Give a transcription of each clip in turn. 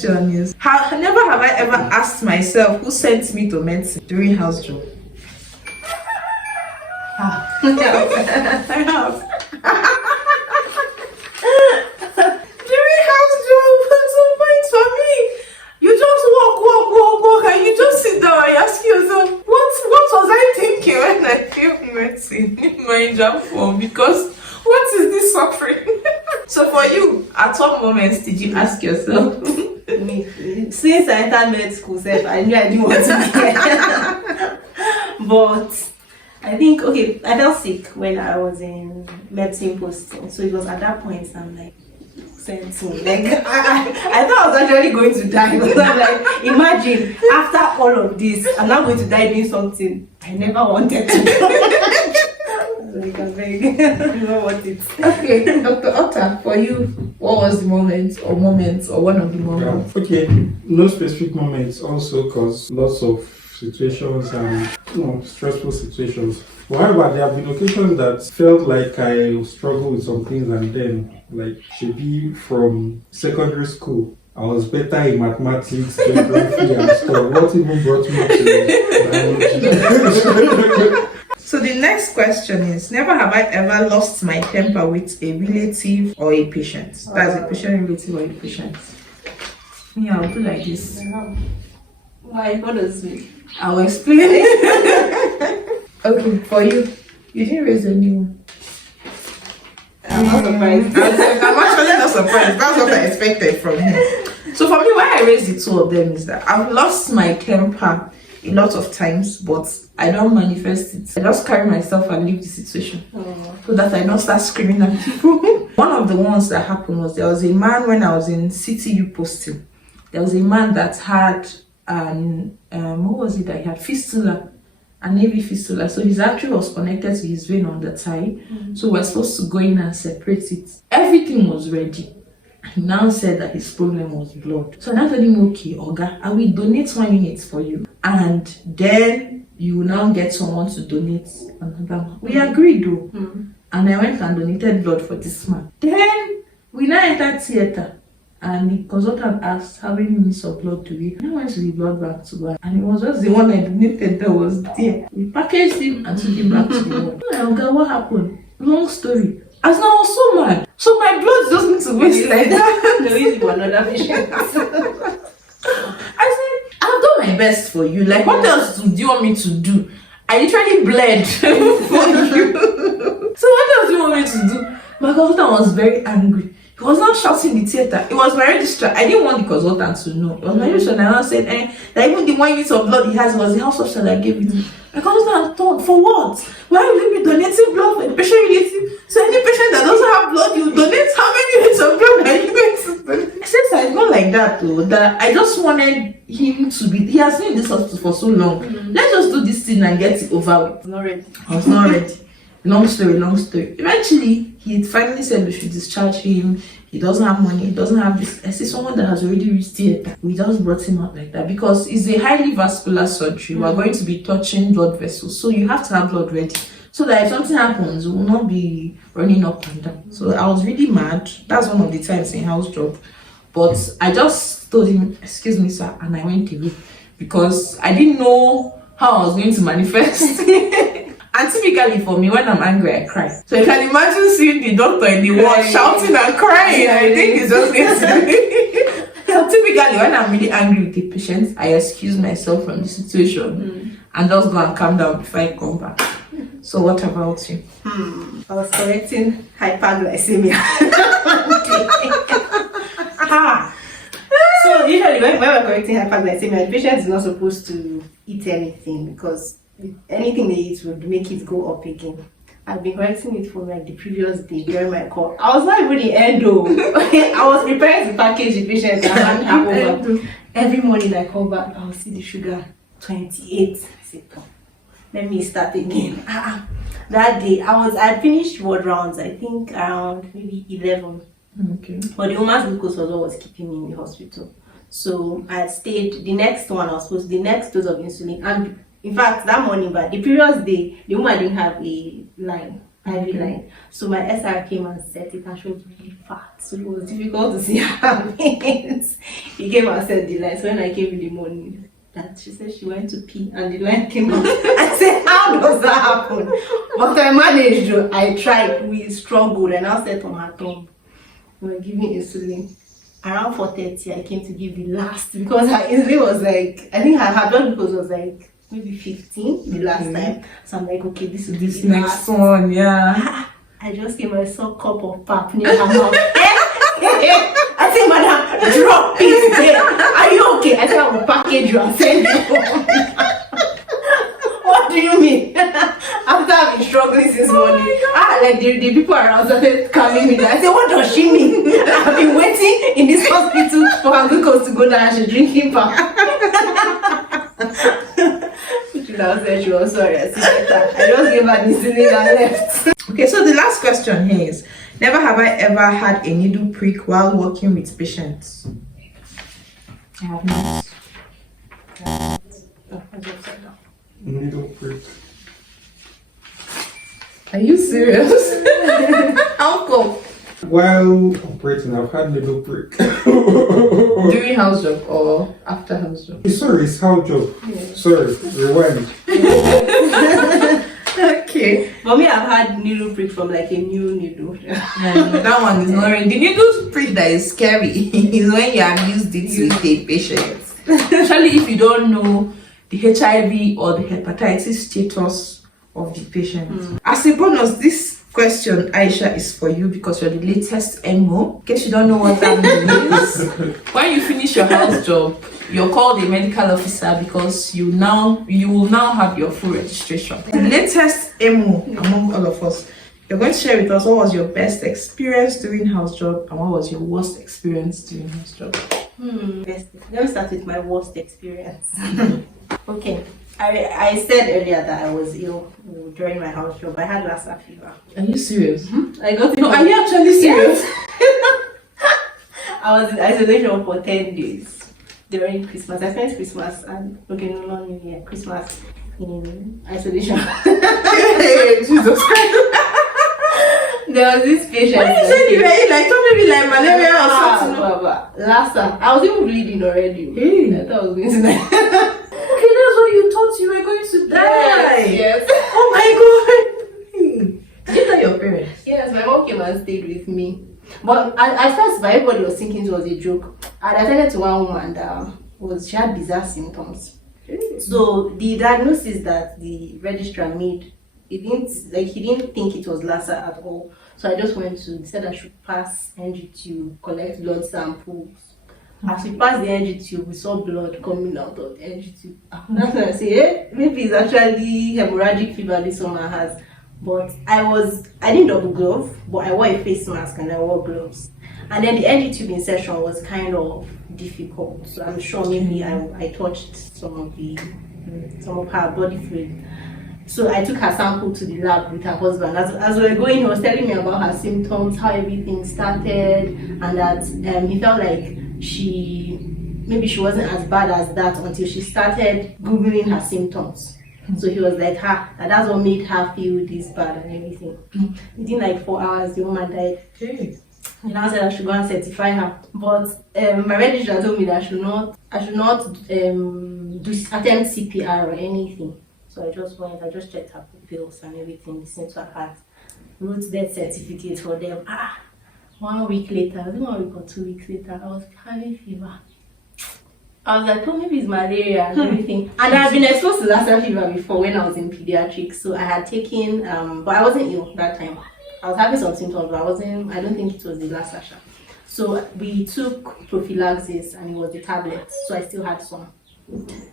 question is, never have I ever asked myself who sent me to medicine during house job. I have. During house job, at some point for me, you just walk, and you just sit down and ask yourself, what was I thinking when I came medicine in my job form? Because what is this suffering? So for you, at what moments did you ask yourself? Since I entered med school, I knew I didn't want to be here. But I think, okay, I felt sick when I was in medicine posting. So it was at that point I'm like, sent to me. Like, I thought I was actually going to die. Because I'm like, imagine, after all of this, I'm not going to die doing something I never wanted to do. Like, I'm very, you know what it. Okay, Dr. Otta, for you, what was the moment or one of the moments? Okay, no specific moments also because lots of situations and stressful situations. However, there have been occasions that felt like I struggled with some things, and then, like, should be from secondary school, I was better in mathematics, geography, and stuff. What even brought me to biology? So the next question is, never have I ever lost my temper with a relative or a patient. That's a patient, relative, or a patient. Yeah, I'll do like this. Why? What does it mean? I'll explain. Okay, for you, you didn't raise a new one. I'm not surprised. I'm actually not surprised. That's what I expected from him. So for me, why I raised the two of them is that I've lost my temper a lot of times, but I don't manifest it. I just carry myself and leave the situation so that I don't start screaming at people. One of the ones that happened was there was a man when I was in CTU posting. There was a man that had what was it that he had? Fistula, a navy fistula. So his artery was connected to his vein on the thigh. So we're supposed to go in and separate it. Everything was ready. He now said that his problem was blood. So I told him, okay, Oga, I will donate 1 unit for you. And then you will now get someone to donate another one. We agreed though. And I went and donated blood for this man. Then we now entered theater. And the consultant asked, how many units of blood do we have? I went to the blood bank to buy. And it was just the one I donated that was there. We packaged him and took him back to the ward. Oh God, what happened? Long story. As now I was so mad. So my blood just need to waste like that. No, easy for another patient. I said, I've done my best for you. Like, what else do you want me to do? I literally bled for you. So what else do you want me to do? My consultant was very angry. He was not shouting in the theater. It was my registrar. I didn't want the consultant to know. It was my registrar. And I said, that even the 1 unit of blood he has was the house officer that gave it. My consultant thought, for what? Why will you be donating blood for the patient relative? So any patient that doesn't have blood, you donate how many units of blood are you going to donate? I said, so it's not like that though. That I just wanted him to be. He has been in this hospital for so long. Let's just do this thing and get it over with. Not ready. I was not ready. Long story. Eventually, he finally said we should discharge him. He doesn't have money. He doesn't have this. I see someone that has already reached theater. We just brought him out like that because it's a highly vascular surgery. We're going to be touching blood vessels. So you have to have blood ready. So that if something happens, we will not be running up and down. So I was really mad. That's one of the times in house job. But I just told him, excuse me, sir. And I went away because I didn't know how I was going to manifest. And typically for me, when I'm angry, I cry. So you can imagine seeing the doctor in the ward shouting and crying. I think it's just going to be. So typically when I'm really angry with the patient, I excuse myself from the situation and just go and calm down before I come back. So what about you? I was correcting hyperglycemia. So usually when we're correcting hyperglycemia, the patient is not supposed to eat anything because anything they eat would make it go up again. I've been correcting it for like the previous day during my call. I was not even in endo. I was preparing to package the patient and hand her over. Every morning I call back, I'll see the sugar 28. I said, oh, let me start again. That day I finished ward rounds, I think around maybe 11. Okay. But the woman's glucose was what was keeping me in the hospital. So I stayed. The next one I was supposed, the next dose of insulin, and in fact that morning, but the previous day the woman didn't have a line. IV line. So my SR came and set it, and she was really fat, so it was difficult to see her veins. He came and set the line. So when I came in the morning, that she said she went to pee and the line came out. I said, how does that happen? But I managed. I tried. We struggled, and I set on her tongue. We were giving insulin. Around 4:30, I came to give the last, because her insulin was like, I think her blood glucose was like maybe 15 the last time. So I'm like, okay, this is This the next last one, yeah. I just gave myself a cup of pap near her mouth. I said, madam, drop it there. Are you okay? I said, I will package you and send you home. What do you mean? After I've been struggling since morning, like the people around started calming me down. I said, what does she mean? I've been waiting in this hospital for her glucose to go down and she's drinking pap. I said she was sorry. I said, I just gave her the insulin and left. Okay, so the last question here is, never have I ever had a needle prick while working with patients. I have not. I just said that. Needle prick. Are you serious? How come? While operating, I've had needle prick. During house job or after house job? Sorry, it's house job. Yeah. Sorry, rewind. Okay. For me, I've had needle prick from like a new needle. That one is not really. The needle prick that is scary is when you have used it with a patient. Especially if you don't know the HIV or the hepatitis status of the patient. As a bonus, this question, Aisha, is for you because you're the latest MO. In case you don't know what that means, when you finish your house job, you're called a medical officer because you will now have your full registration. The latest MO among all of us, you're going to share with us what was your best experience doing house job and what was your worst experience doing house job. Let me start with my worst experience. Okay. I said earlier that I was ill during my house job. I had Lassa fever. Are you serious? I got it. No, are you actually serious? I was in isolation for 10 days during Christmas. I spent Christmas and not New Year, Christmas in isolation. Hey, Jesus Christ. There was this patient. When you said you were ill, I thought maybe like malaria or something. Lassa. I was even bleeding already. Hey. I thought I was going to die. Okay, that's what you thought you were going to die. Yes. Oh my God. Did you tell your parents? Yes, my mom came and stayed with me. But at first, everybody was thinking it was a joke. I attended to one woman that she had bizarre symptoms. So the diagnosis that the registrar made, he didn't think it was Lassa at all. So I just went to, he said I should pass NG tube, collect blood samples. As we passed the NG tube, we saw blood coming out of the NG tube. That's when I say, maybe it's actually hemorrhagic fever this woman has. But I didn't double glove, but I wore a face mask and I wore gloves. And then the NG tube insertion was kind of difficult. So I'm sure maybe I touched some of her body fluid. So I took her sample to the lab with her husband. As we were going, he was telling me about her symptoms, how everything started, and that he felt like maybe she wasn't as bad as that until she started Googling her symptoms. So he was like, that's what made her feel this bad and everything. Within like 4 hours, the woman died. Okay. And I said I should go and certify her. But my registrar told me that I should not attempt CPR or anything. So I just checked her pills and everything, listened to her heart, wrote death certificate for them. 1 week later, I think 1 week or 2 weeks later, I was having fever. I was like, oh, maybe it's malaria and everything. And I had been exposed to Lassa fever before when I was in pediatrics. So I had taken, but I wasn't ill that time. I was having some symptoms, but I don't think it was the Lassa. So we took prophylaxis and it was the tablets. So I still had some.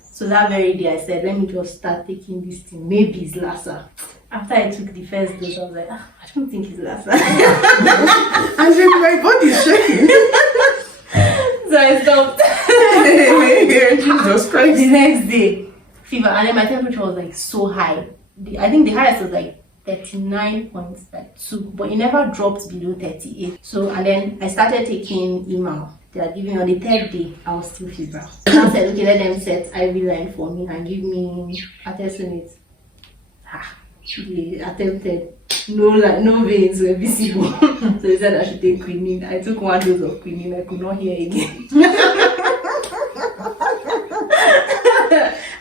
So that very day I said, let me just start taking this thing. Maybe it's Lassa. After I took the first dose, I was like, I don't think it's Lassa. I said, my body's shaking. So I stopped. Jesus Christ. The next day, fever, and then my temperature was like so high. I think the highest was like 39.2, but it never dropped below 38. So, and then I started taking email. They are giving me on the third day, I was still fever. I said, okay, let them set IV line for me and give me artesunate. They attempted. no veins were visible. So they said I should take quinine. I took 1 dose of quinine. I could not hear again.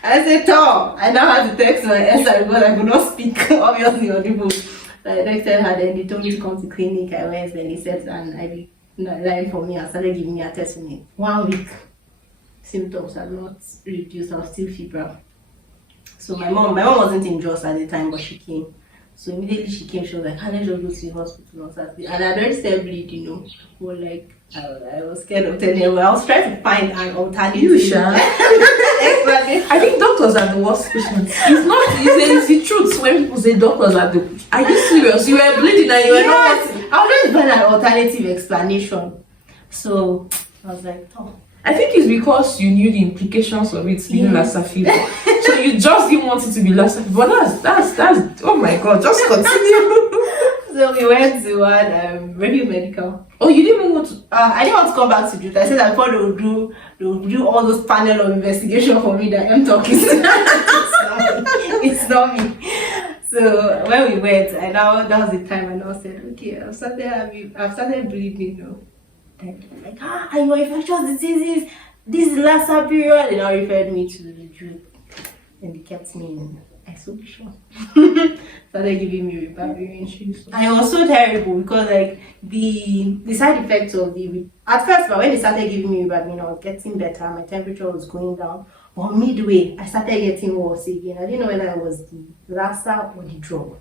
I said, Tom, I now had to text my SR because I could not speak, obviously, on the phone. The next time they told me to come to clinic. I went, then they said, and I line for me and started giving me a test for me. 1 week, symptoms had not reduced. I was still febrile. So my mom wasn't in Jos at the time, but she came. So immediately she came, she was like, let's just go to the hospital on Saturday. And I'd already started bleeding, But like, I was scared of telling her. I was trying to find an alternative. You shall. I think doctors are the worst patients. It's the truth when people say doctors are the. Are you serious? You were bleeding and you were not. I was trying to find an alternative explanation. So I was like, I think it's because you knew the implications of it being Lassa fever. So you just didn't want it to be Lassa fever. But that's oh my god, just continue. So we went to one review medical. Oh, you didn't even want to? I didn't want to come back to Jude. I said that before they would do all those panel of investigation for me that I'm talking to. It's not me. So when we went, that was the time I now said, okay, I've started bleeding, Like, and your infectious diseases, this is Lassa period. They now referred me to the Jude. And they kept me in isolation. Started giving me rebarbarian shoes. And it was so terrible because like the side effects of at first, but when they started giving me rebarbarian, I was getting better, my temperature was going down. But midway, I started getting worse again. I didn't know whether it was the Lassa or the drug.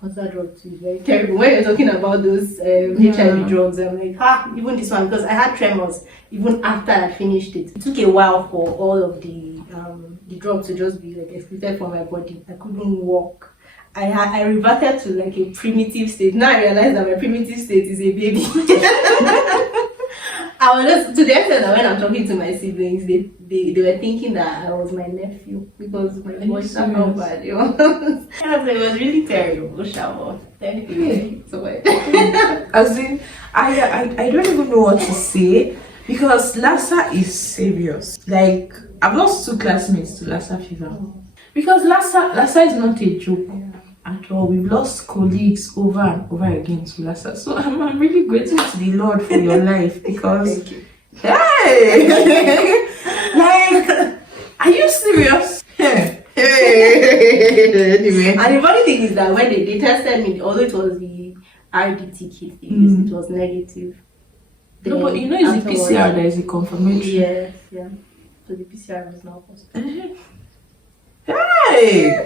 Because that drug too is very terrible. When you're talking about those HIV drugs, I'm like, even this one, because I had tremors even after I finished it. It took a while for all of the drugs to just be like excreted from my body. I couldn't walk. I reverted to like a primitive state. Now I realize that my primitive state is a baby. I was just to the extent that when I'm talking to my siblings, they were thinking that I was my nephew because my voice sounded how bad it was. It was really terrible. Anyway, so as in, I don't even know what to say because Lassa is serious. Like I've lost 2 classmates to Lassa fever because Lassa is not a joke. At all. We've lost colleagues over and over again to Lassa. So I'm really grateful to the Lord for your life because hey, like, are you serious? Anyway. And the funny thing is that when they tested me, although it was the RDT kit they used, it was negative. No, but you know it's the PCR that is a confirmation. Yeah. So the PCR was now positive. Hey!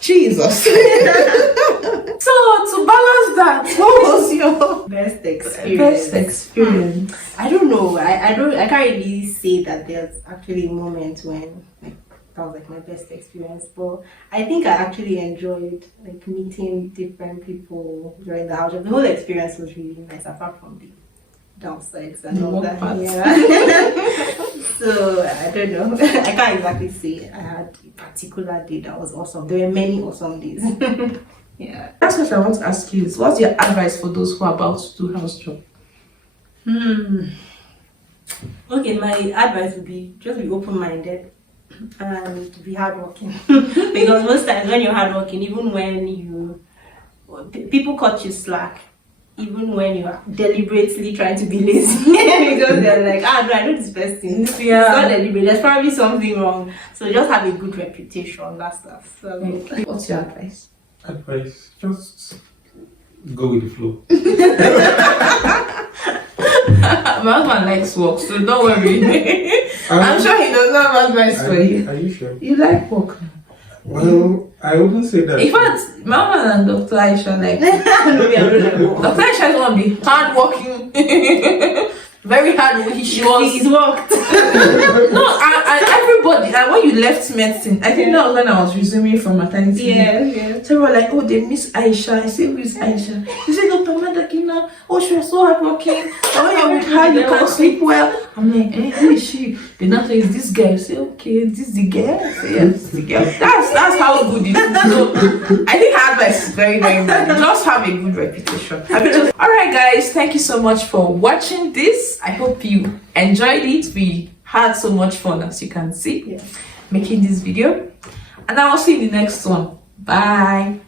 Jesus. So to balance that, what was your best experience? I don't know. I can't really say that there's actually a moment when like that was like my best experience, but I think I actually enjoyed like meeting different people during the house. The whole experience was really nice, apart from the downsides and all that. Yeah. So I don't know. I can't exactly say I had a particular day that was awesome. There were many awesome days. Yeah. That's what I want to ask you is what's your advice for those who are about to do house job? Okay, my advice would be just be open-minded and be hardworking. Because most times when you're hardworking, even when people cut you slack, even when you are deliberately trying to be lazy, because they're like, no, I know this person. It's not deliberate. There's probably something wrong. So just have a good reputation. That's stuff. So, what's your advice? Advice, just go with the flow. My husband likes work, so don't worry. I'm sure he does not have advice for you. Are you sure? You like work? Well, I wouldn't say that. In fact, Mama and Dr. Aisha like Dr. Aisha is one of the hard-working, very hard. He's worked. No, and everybody. And when you left medicine, I think that was when I was resuming from maternity. Yeah. So we were like, oh, they miss Aisha. I say, who is Aisha? They say, Dr. Madakina. Oh, she was so hardworking. And when you're with her, you can't sleep well. I'm like, who is she? They not say, it's this guy. I say, okay, this is the girl. I say, yes, it's the girl. That's how good it is. So I think her advice is very, very bad. Just have a good reputation. Alright guys, thank you so much for watching this. I hope you enjoyed it. We had so much fun, as you can see, making this video. And I will see you in the next one. Bye.